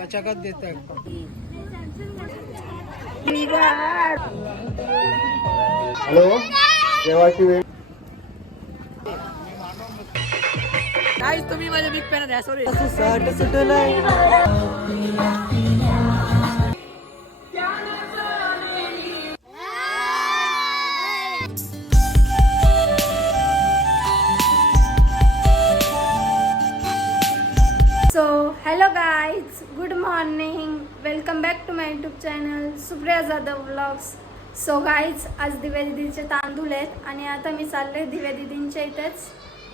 कचाकच देतात. हॅलो, देवाची वेळ. गाईस तुम्ही माझे बिग फॅन आहे. सॉरी. शर्ट सुटलंय. So hello guys, good morning, welcome back to my YouTube channel Supriya Jadhav vlogs. So guys, आज दिव्या दिदीचे तांदूळ आहेत आणि आता मी चालले दिव्या दिदींच्या इथेच.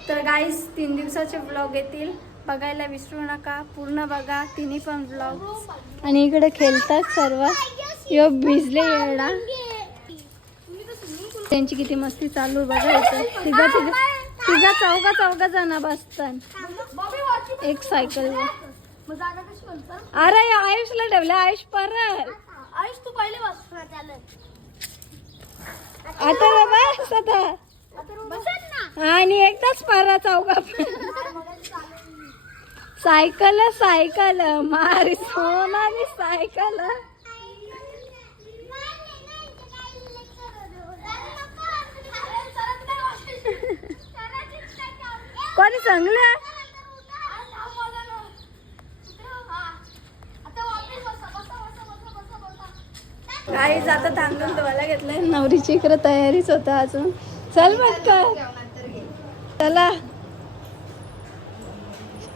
तर गाईज 3 दिवसाचे व्लॉग येतील, बघायला विसरू नका, पूर्ण बघा तिन्ही पण व्लॉग. आणि इकडे खेळतात सर्व, यो भिजले येडा, त्यांची किती मस्ती चालू बघायचं. तिघा चौघा जण बसतात एक सायकल. अरे आयुषला ठेवलं, आयुष परत. आयुष तू पहिले बस. आता बस आता. आणि एकदाच परा चौघा. सायकल मारी सोनाली सायकल. कोणी सांगलं? काहीच आता तांदूळ धुवायला घेतलंय. नवरीची इकडे तयारीच होता अजून. चल बघ चला.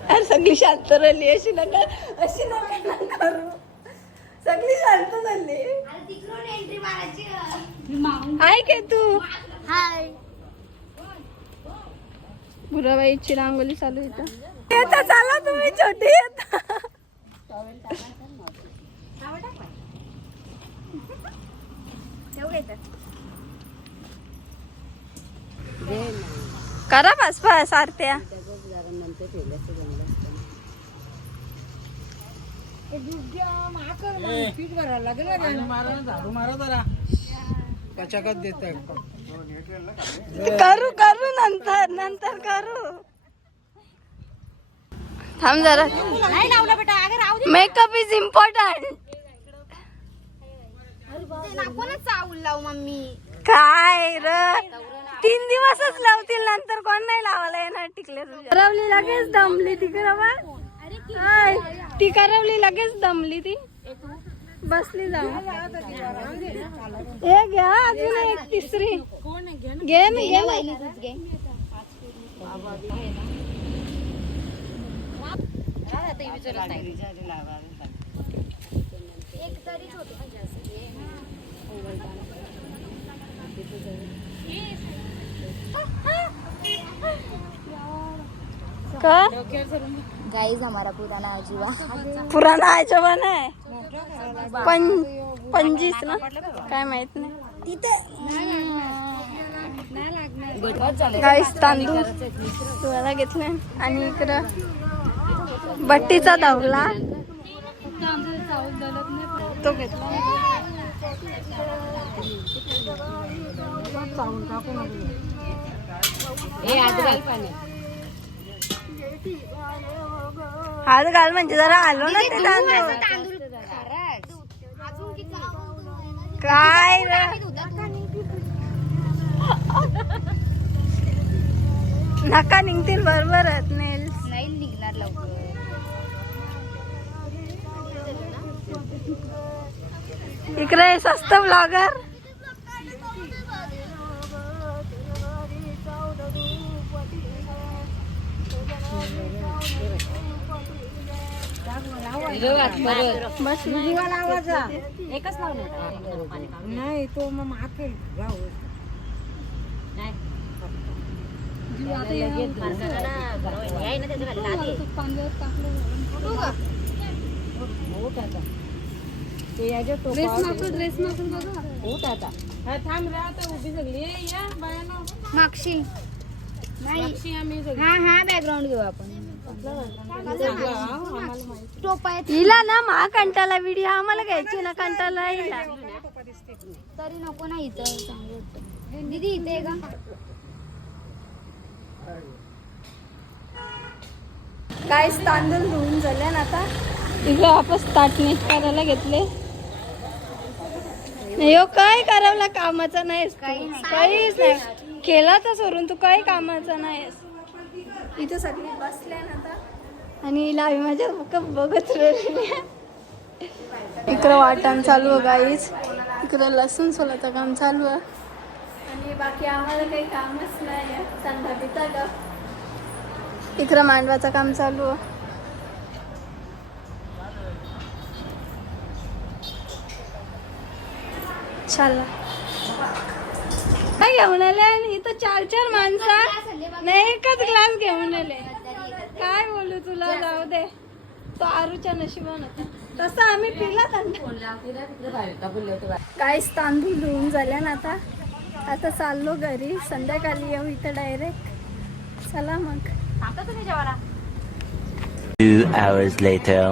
अरे सगळी शांत राहिली, अशी नका करू. सगळी शांत झाली. हाय के तू. हाय. बुराबाईची रांगोली चालू इथं. येता चला तुम्ही छोटी येता. करा बस बस आरत्या. झाडू मारा जरा. कचाकच देतात. करू नंतर करू. थांब जरा. Makeup is important. मम्मी काय र, 3 दिवसच लावतील, नंतर कोण नाही लावायला येणार. टिकले करवली लगेच दमली ती. ती करवली लगेच दमली ती, बसली जाऊन. हे घ्या अजून एक तिसरी घे. गाइस हमारा पुराना आजोबान आहे. 25 ना, काय माहित नाही. गाईस तांदूळ धुवायला घेतले आणि इकडं बट्टीचा धावला तो घेतला. हात घाल म्हणजे जरा आलो ना ते तांदूळ. काय नका निघतील बरोबर नेल्स नाही निघणार लवकर. इकडे स्वस्त ब्लॉगर. बस लावायचा एकच नाही तो मग मागेल मागशी हा बॅकग्राऊंड घेऊ आपण. हिला ना मा कंटाला व्हिडिओ आम्हाला घ्यायची ना, कंटाला हिला. तरी नको ना, इथं चांगलं वाटतं. दीदी इथे का? गाईस तांदूळ धुवून झाले ना आता. इकडे वापस ताट नीट करायला घेतले. यो काय करावला कामाचा नाहीस तू. काहीच नाही केला तर सोडून तू काही कामाचा नाहीस. इथं सगळी बसल्या ना आता आणि लावी माझ्या बघत राहिली. इकडं वाटण चालू आहे गाईच. इकडं लसूण सोलाचं काम चालू आहे आणि बाकी आम्हाला काही कामच नाही आहे. संधा पिता का इकडं मांडवाचं काम चालू आहे. चला काय घेऊन आले आणि इथं 4 माणसं नाही एकच ग्लास घेऊन आले. काय बोलू तुला, जाऊ दे. तो आरूच्या नशिबान होता तसं आम्ही पिला. काहीच तांदूळ धुवून झाल्या ना आता चाललो घरी. संध्याकाळी येऊ इथं डायरेक्ट. चला मग. 2 hours later.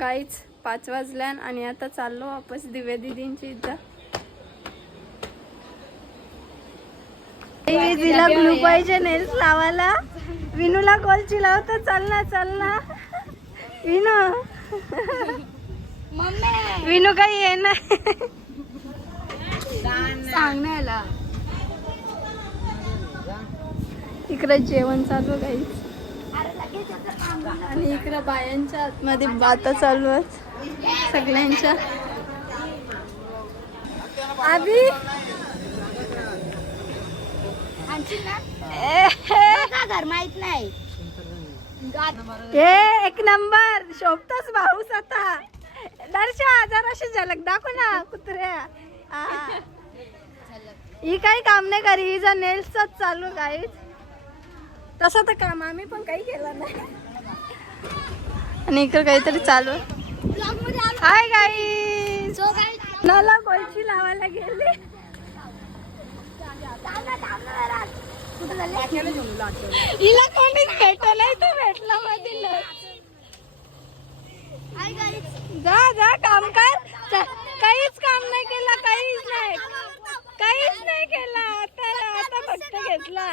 गाईच 5 वाजल्यान आणि आता चाललो वापस दिव्या दिदींची इथं. तिला ग्लू पाहिजे नेल्स लावायला. विनूला कॉलची लावतो. चल ना विनू. विनू काही ये ना सांगण्याला. इकडं जेवण चालू काही आणि इकडं बायांच्या आतमध्ये बाता चालू आहेत सगळ्यांच्या. आधी घर माहित नाही. एक नंबर शोभतोच भाऊस आता. दर्शा जराशी झलक दाखव ना कुत्र्या. ही काही काम नाही करी. ही जर नेल्सच चालू काही तसं तर काम आम्ही पण काही केलं नाही. आणि इकडं काहीतरी चालू. Hi guys. नाला कोळची लावायला गेले. हिला कोणीच भेटलं नाही. तू भेटला मध्ये जा काम कर. काहीच काम नाही केलं. काहीच नाही केलं. आता फक्त घेतला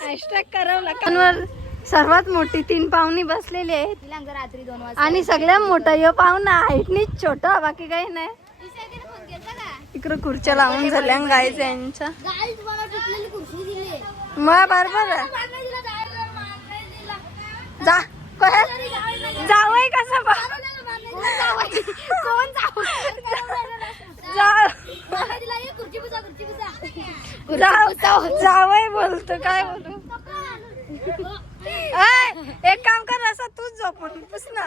हॅशटॅग करवला. कानवर सर्वात मोठी 3 पाहुणी बसलेली आहेत रात्री 2 वाजता आणि सगळ्यात मोठा यो पाहुणा हाईटनीच छोटा. बाकी काही नाही. इकडं खुर्च्या लावून झाल्या गाईज यांच्या. मग बरोबर आहे. जा जावय कसं जावय बोलतो. काय बोलू. एक काम कर असं तूच झोपून पुस ना.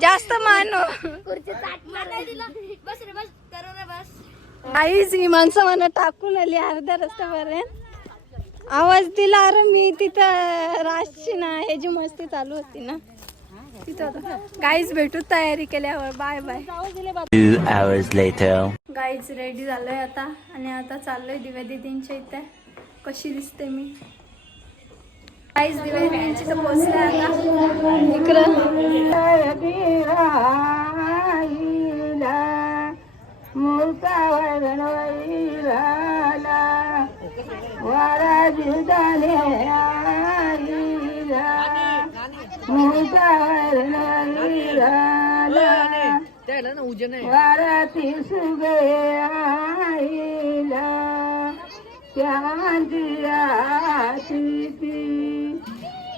जास्त मानो. आईच ही माणसं मला टाकून आली अर्ध्या रस्त्यापर्यंत. आवाज दिला. अरे मी तिथं रातची ना हे जी मस्ती चालू होती ना तिथं. गाईज भेटू तयारी केल्यावर. Bye bye. 2 hours later. Guys ready झालोय आता आणि आता चाललोय दिव्या दिदींच्या इथे. कशी दिसते मी गाईज. दिव्या दिदींची तर पोचले आता. इकडं वाराती सुगे आईला त्यांची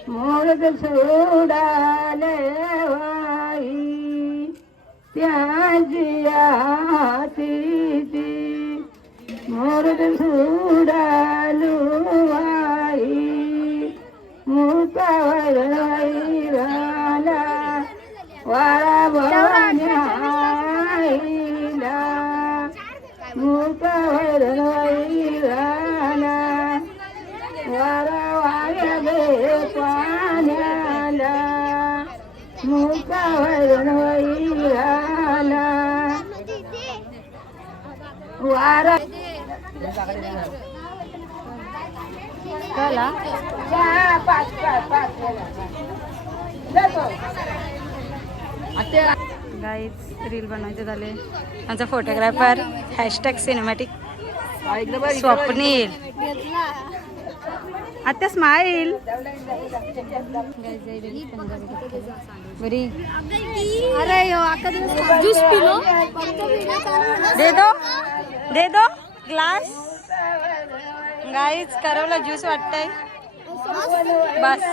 मोरग सोडाले वाई. त्यांची मोरग सोडालो वाई. मुतावर राहिला वारा भवान्या आईला. मुतावर राहिला वारा वाया गे पाण्याला. मुतावर राहिला वारा. गाईज रील बनवायचे झाले. माझा फोटोग्राफर हॅशटॅग सिनेमॅटिक स्वप्नील. आता स्माइल अरे यो जूस पी लो दे दो ग्लास गाईज करवला ज्यूस वाटतंय बस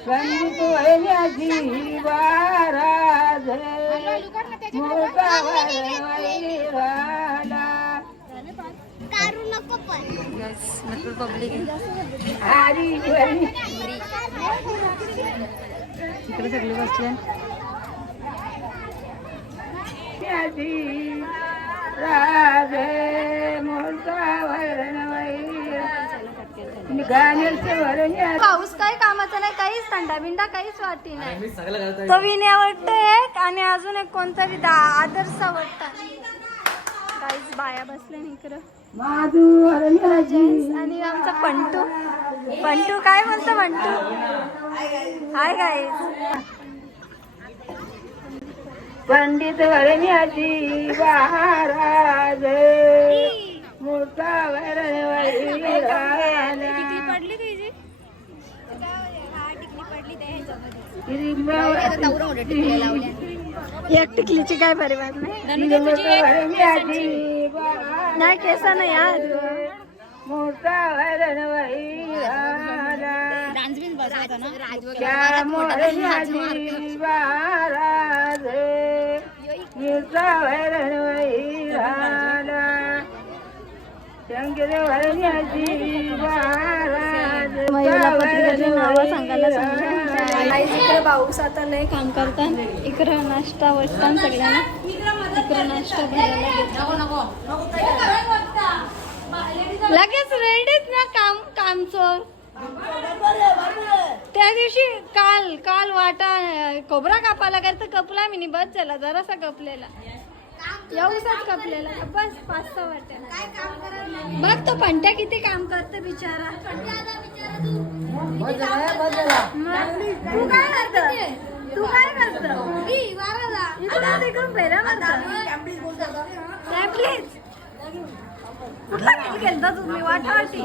संगीत वैन्याची वाराज मोठा वैराला पब्लिक हरी इकडे सगळे बसले राजे मोठा वैरण पाऊस काही कामाचा नाही काहीच थंडा बिंडा काहीच वाटी नाही तो विण्या वाटतं एक आणि अजून एक कोणतरी आदर्श वाटतं काहीच बाया बसले इकडं आणि आमचा पंटू काय बोलतो पंटू हाय काय पंडित वरण्याची महाराज मोठा वैरण वैराला एक टिकलीची काय परिवार नाही केसा नाही यार मोठा वैरण वैराला त्या मोरण्याची महाराज मोठा वैरण वैराला शंकर वरण्याची महाराज नावं सांगायला सांगा इकडे भाऊस आता लय काम करतात इकडं नाश्ता वाटतात सगळ्यांना इकडे नाश्ता लगेच रेडीच ना काम चोर त्या दिवशी काल वाटा खोबरा कापायला करता कपला मी बस झाला जरासा कपलेला एवढाच कपलेला बस 5-6 वाट्या बघ तो पंट्या किती काम करते बिचारा तू काय करतो इकडून फेऱ्या प्लीज कुठला खेळ खेळता तुम्ही वाटावाटी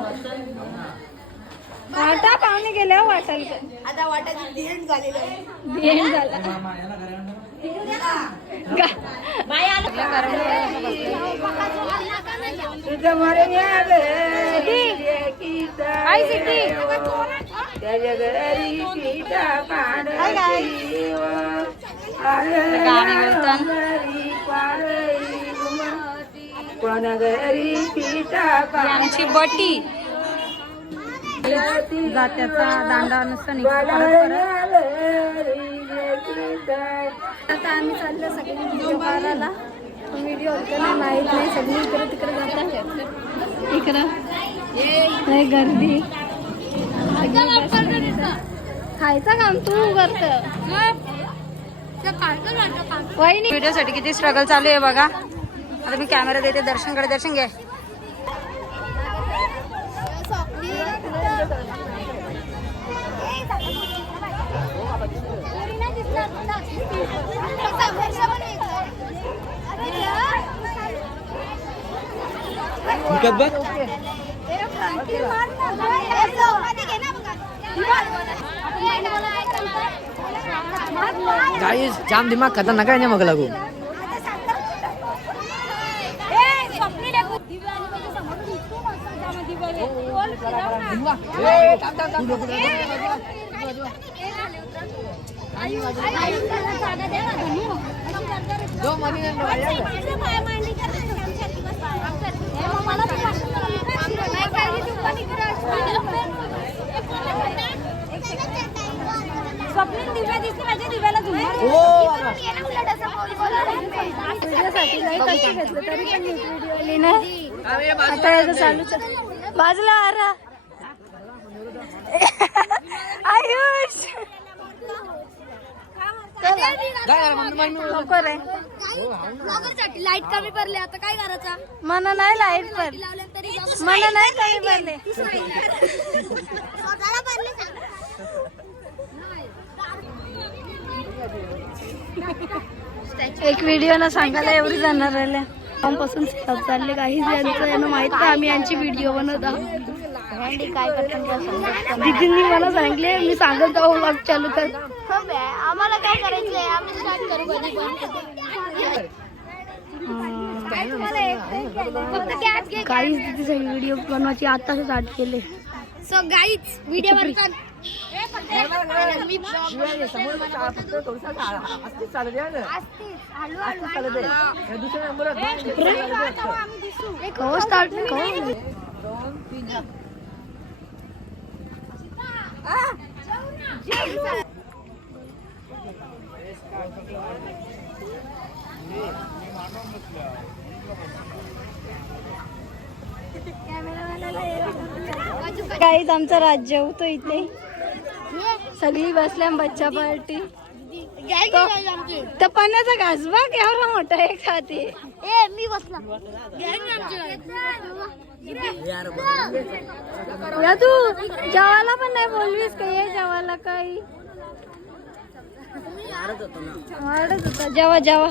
वाटा पाहुणे गेल्या वाटायला आता वाटाची दिएंड झाला आमची बटी जात्याचा दांडा नसतं आता आम्ही चाललो सगळे व्हिडिओ करायला व्हिडिओ माहीत नाही सगळी इकडे तिकडे जातात इकडं लय गर्दी खायचं काम तू करत व्हिडिओ साठी किती स्ट्रगल चालू आहे बघा आता मी कॅमेरा देते दर्शन घे गाइस जाम दिमाग खतरनाक आहे ना मग लागू स्वप्नील दिव्या दिसते माझ्या दिव्याला आता याचं चालूच बाजूला आरा आयुष लाईट कमी पडली आता काय करायचा मला नाही लाईट पण मला नाही कमी पडले एक व्हिडिओ ना सांगायला एवढी जाणार राहिल्या पासून चालले काही यांचं यांना माहित नाही आम्ही यांची व्हिडिओ बनवत आहोत. काय करतात दीदींनी मला सांगितले मी सांगत आहो व्लॉग चालू कर. आम्हाला काय करायचंय आम्ही स्टार्ट करू कधी पण काही दीदीचे व्हिडिओ बनवायची आता स्टार्ट केले. सो गाईज व्हिडिओ बनतात कवा स्टार्ट काहीच आमचा राज्य होतो इथे सगळी बसल्या बच्चा पार्टी. तर पाण्याचा घास बघ एवढा मोठा एक खाते. मी बसला या तू जेवायला पण नाही बोलवीस का ये जेवायला काही वाढत होता जेवा जेवा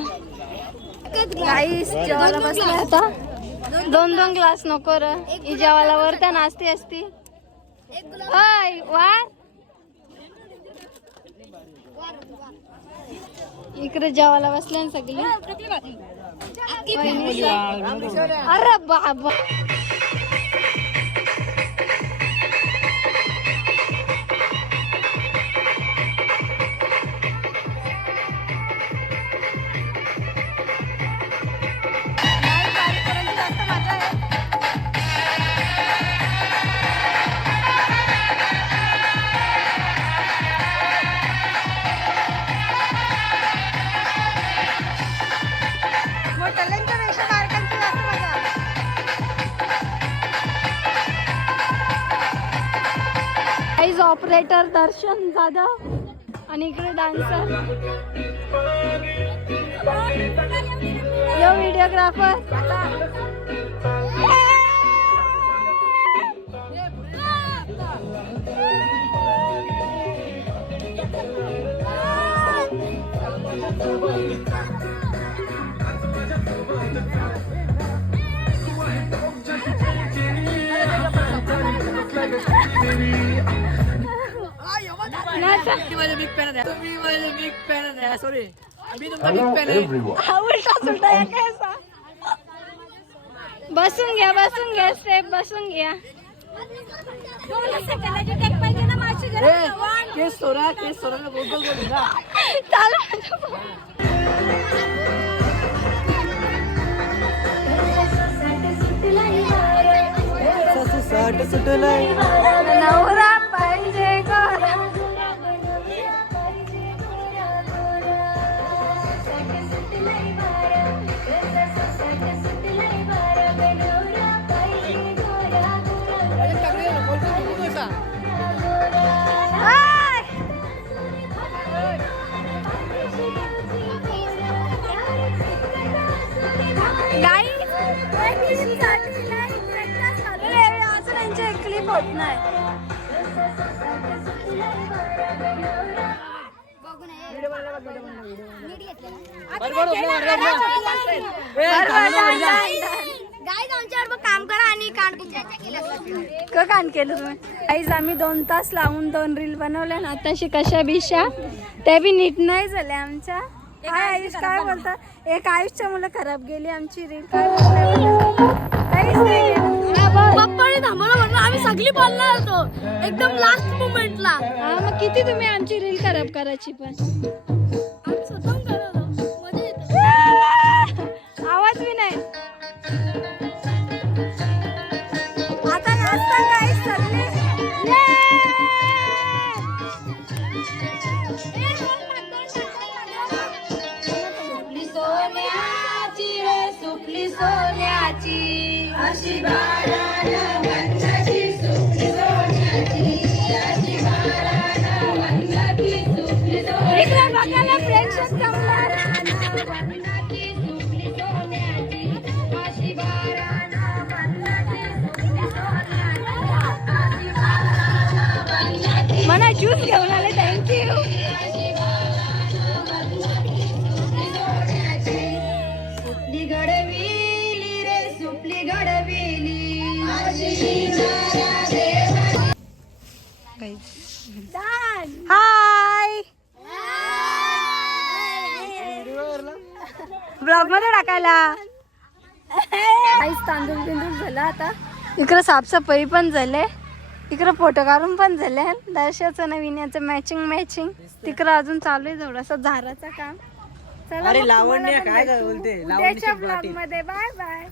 काहीच जेवायला बसला आता. 2-2 ग्लास नको र ही जेवायला वर त्या नाचती असती. होय वार इकडे जेवायला बसले ना सगळे. अरे बाबा ऑपरेटर दर्शन जाधव आणि इकडे डान्सर यो व्हिडिओग्राफर. माझे बिग फॅन आहे तुम्ही माझे बिग फॅन आहे सॉरी मी तुमचा बिग फॅन आहे. उलटा सुलटा या कैसा. बसून घ्या स्टेप बसून घ्या. केस सोरा गोल गोल गोल ना. नवरा पाहिजे क्लिप होत नाही. काम करा आणि कान केलं तुम्ही. काहीच आम्ही 2 तास लावून 2 रील बनवल्या ना आताशी कशा बिशा त्या बी नीट नाही झाल्या आमच्या. काय आयुष काय बोलतात एक आयुषच्या मुलं खराब गेली आमची रील. काय काहीच नाही पप्पाने थांबवलं म्हटलं आम्ही सगळी बोलणार होतो एकदम लास्ट मोमेंटला. हा मग किती तुम्ही आमची रील खराब करायची पण आवाज बी नाही. आता नाचता काहीच सगळे सुपली सोन्याची अशी इकडे बघायला प्रेक्षक जमणार. मला ज्यूस घेऊन आले थँक्यू. घडवी हाय ब्लॉग मध्ये टाकायला. काहीच तांदूळ बिंदूळ झाला. आता इकडं साफसफाई पण झाले, इकडं फोटो काढून पण झाले. दर्शाचं नवीन याचं मॅचिंग तिकडं अजून चालू आहे थोडंसं झाडाचं काम. चला अरे मग लावण्य तुम्हाला काय पण बोलते उद्याच्या ब्लॉग मध्ये. Bye bye.